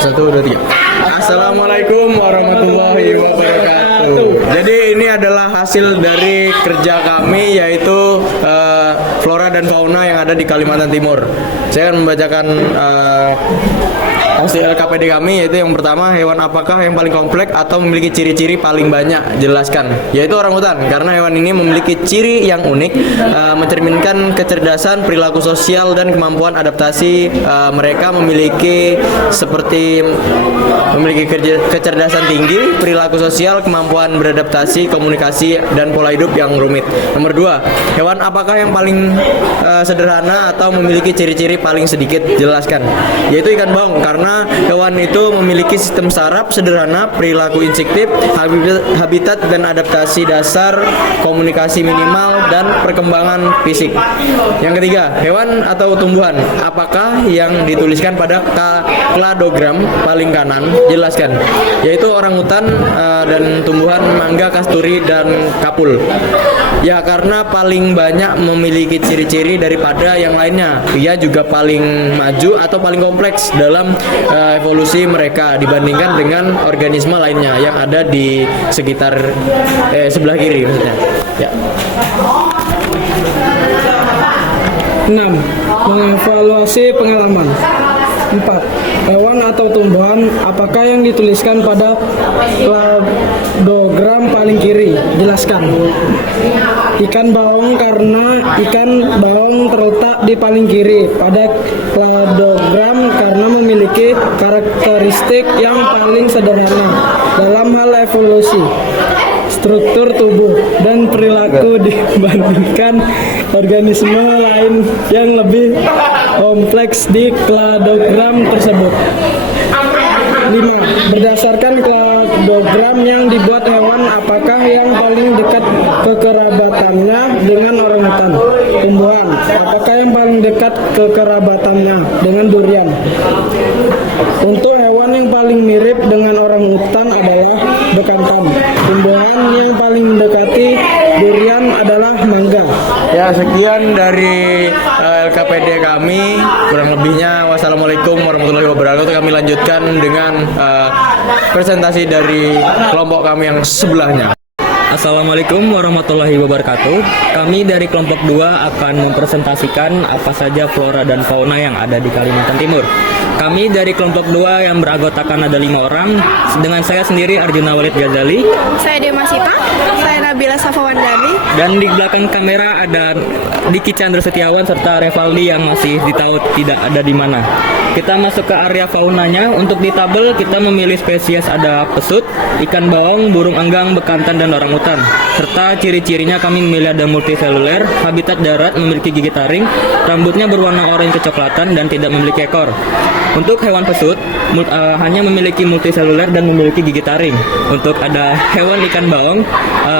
1, 2, 3. Assalamualaikum warahmatullahi wabarakatuh. Jadi ini adalah hasil dari kerja kami, yaitu flora dan fauna yang ada di Kalimantan Timur. Saya akan membacakan hasil LKPD kami, yaitu yang pertama, hewan apakah yang paling kompleks atau memiliki ciri-ciri paling banyak? Jelaskan. Yaitu orangutan, karena hewan ini memiliki ciri yang unik, mencerminkan kecerdasan, perilaku sosial, dan kemampuan adaptasi. Mereka memiliki kecerdasan tinggi, perilaku sosial, kemampuan beradaptasi, komunikasi, dan pola hidup yang rumit. Nomor 2, hewan apakah yang paling sederhana atau memiliki ciri-ciri paling sedikit? Jelaskan. Yaitu ikan baung, karena hewan itu memiliki sistem saraf sederhana, perilaku instinktif, habitat dan adaptasi dasar, komunikasi minimal, dan perkembangan fisik. Yang ketiga, hewan atau tumbuhan apakah yang dituliskan pada kladogram paling kanan? Jelaskan. Yaitu orangutan dan tumbuhan mangga, kasturi, dan kapul. Ya, karena paling banyak memiliki ciri-ciri daripada yang lainnya. Ia juga paling maju atau paling kompleks dalam evolusi mereka dibandingkan dengan organisme lainnya yang ada di sekitar sebelah kiri maksudnya. Ya. 6. Mengevaluasi pengalaman. 4. Hewan atau tumbuhan apakah yang dituliskan pada kladogram paling kiri? Jelaskan. Ikan baung, karena ikan baung terletak di paling kiri pada kladogram karena memiliki karakteristik yang paling sederhana dalam hal evolusi, struktur tubuh, dan perilaku dibandingkan organisme lain yang lebih kompleks di kladogram tersebut. 5. Berdasarkan kladogram yang dibuat, hewan apakah yang paling dekat kekerabatannya dengan orangutan? Tumbuhan apakah yang paling dekat kekerabatannya dengan durian? Untuk hewan yang paling mirip dengan orangutan adalah bekantan. Tumbuhan yang paling mendekati durian adalah mangga. Ya, sekian dari LKPD kami. Kurang lebihnya wassalamualaikum warahmatullahi wabarakatuh. Kami lanjutkan dengan presentasi dari kelompok kami yang sebelahnya. Assalamualaikum warahmatullahi wabarakatuh. Kami dari kelompok 2 akan mempresentasikan apa saja flora dan fauna yang ada di Kalimantan Timur. Kami dari kelompok 2 yang beranggotakan ada 5 orang. Dengan saya sendiri Arjuna Walid Ghazali. Saya Dema Sita. Saya Nabila Safawandani. Dan di belakang kamera ada Diki Chandra Setiawan serta Revaldi yang masih ditahu tidak ada di mana. Kita masuk ke area faunanya. Untuk di tabel kita memilih spesies ada pesut, ikan baung, burung enggang, bekantan, dan orangutan. Serta ciri-cirinya kami memilih ada multiseluler, habitat darat, memiliki gigi taring, rambutnya berwarna oranye kecoklatan, dan tidak memiliki ekor. Untuk hewan pesut hanya memiliki multiseluler dan memiliki gigi taring. Untuk ada hewan ikan baung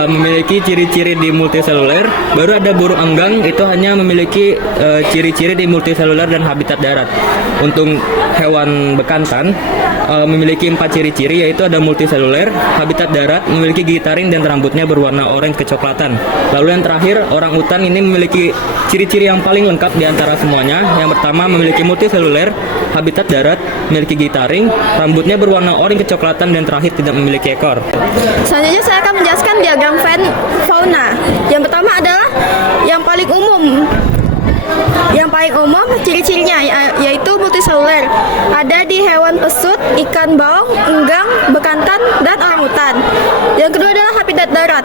memiliki ciri-ciri di multiseluler. Baru ada burung enggang, itu hanya memiliki ciri-ciri di multiseluler dan habitat darat. Untuk hewan bekantan memiliki 4 ciri-ciri, yaitu ada multiseluler, habitat darat, memiliki gigi taring, dan rambutnya berwarna oranye kecoklatan. Lalu yang terakhir, orangutan ini memiliki ciri-ciri yang paling lengkap di antara semuanya. Yang pertama memiliki multiseluler, habitat darat, memiliki gigi taring, rambutnya berwarna oranye kecoklatan, dan terakhir tidak memiliki ekor. Selanjutnya saya akan menjelaskan diagram fauna. Yang pertama adalah yang paling umum. Yang paling umum ciri-cirinya yaitu multiseluler. Ada di hewan pesut, ikan baung, enggang, bekantan, dan orangutan. Yang kedua adalah habitat darat.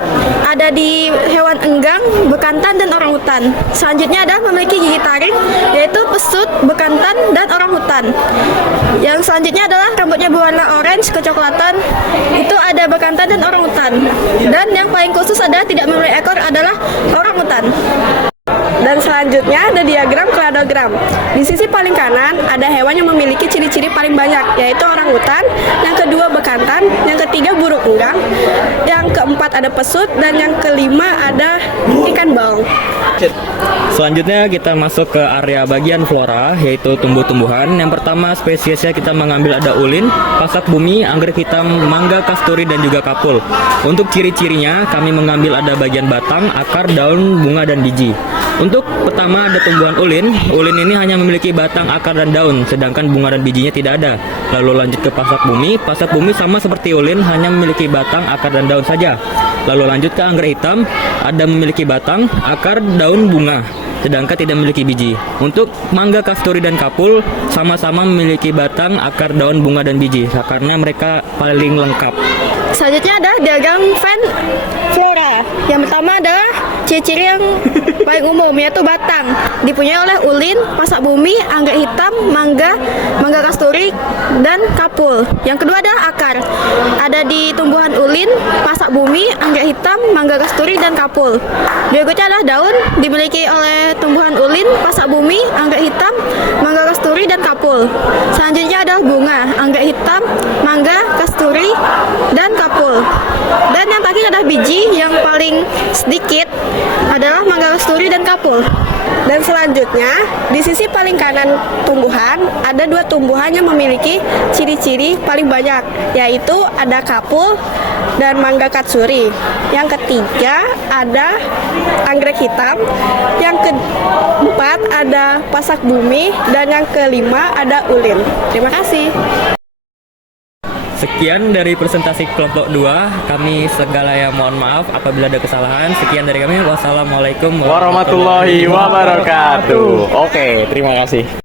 Ada di hewan enggang, bekantan, dan orangutan. Selanjutnya adalah memiliki gigi taring, yaitu pesut, bekantan, dan orangutan. Yang selanjutnya adalah rambutnya berwarna orange kecoklatan. Itu ada bekantan dan orangutan. Dan yang paling khusus adalah tidak memiliki ekor adalah orangutan. Dan selanjutnya ada diagram kladogram. Di sisi paling kanan ada hewan yang memiliki ciri-ciri paling banyak, yaitu orangutan. Yang kedua bekantan, yang ketiga burung enggang, yang keempat ada pesut, dan yang kelima ada ikan baung. Selanjutnya kita masuk ke area bagian flora, yaitu tumbuh-tumbuhan. Yang pertama spesiesnya kita mengambil ada ulin, pasak bumi, anggrek hitam, mangga kasturi, dan juga kapul. Untuk ciri-cirinya kami mengambil ada bagian batang, akar, daun, bunga, dan biji. Untuk pertama ada tumbuhan ulin. Ulin ini hanya memiliki batang, akar, dan daun, sedangkan bunga dan bijinya tidak ada. Lalu lanjut ke pasak bumi. Pasak bumi sama seperti ulin, hanya memiliki batang, akar, dan daun saja. Lalu lanjut ke anggrek hitam, ada memiliki batang, akar, daun, bunga, sedangkan tidak memiliki biji. Untuk mangga kasturi dan kapul sama-sama memiliki batang, akar, daun, bunga, dan biji, karena mereka paling lengkap. Selanjutnya ada diagram Venn flora. Yang pertama adalah ciri-ciri yang paling umum, yaitu batang. Dipunyai oleh ulin, pasak bumi, anggrek hitam, mangga kasturi, dan kapul. Yang kedua adalah akar. Ada di tumbuhan ulin, pasak bumi, anggrek hitam, mangga kasturi, dan kapul. Berikutnya adalah daun, dimiliki oleh tumbuhan ulin, pasak bumi, anggrek hitam, mangga kasturi, dan kapul. Selanjutnya adalah bunga, anggrek hitam, mangga kasturi, dan kapul. Dan yang terakhir adalah biji, yang paling sedikit adalah mangga kasturi dan kapul. Dan selanjutnya, di sisi paling kanan tumbuhan, ada dua tumbuhan yang memiliki ciri-ciri paling banyak, yaitu ada kapul dan mangga katsuri. Yang ketiga ada anggrek hitam, yang keempat ada pasak bumi, dan yang kelima ada ulin. Terima kasih. Sekian dari presentasi kelompok 2. Kami segala yang mohon maaf apabila ada kesalahan. Sekian dari kami. Wassalamualaikum Warahmatullahi wabarakatuh. Oke, terima kasih.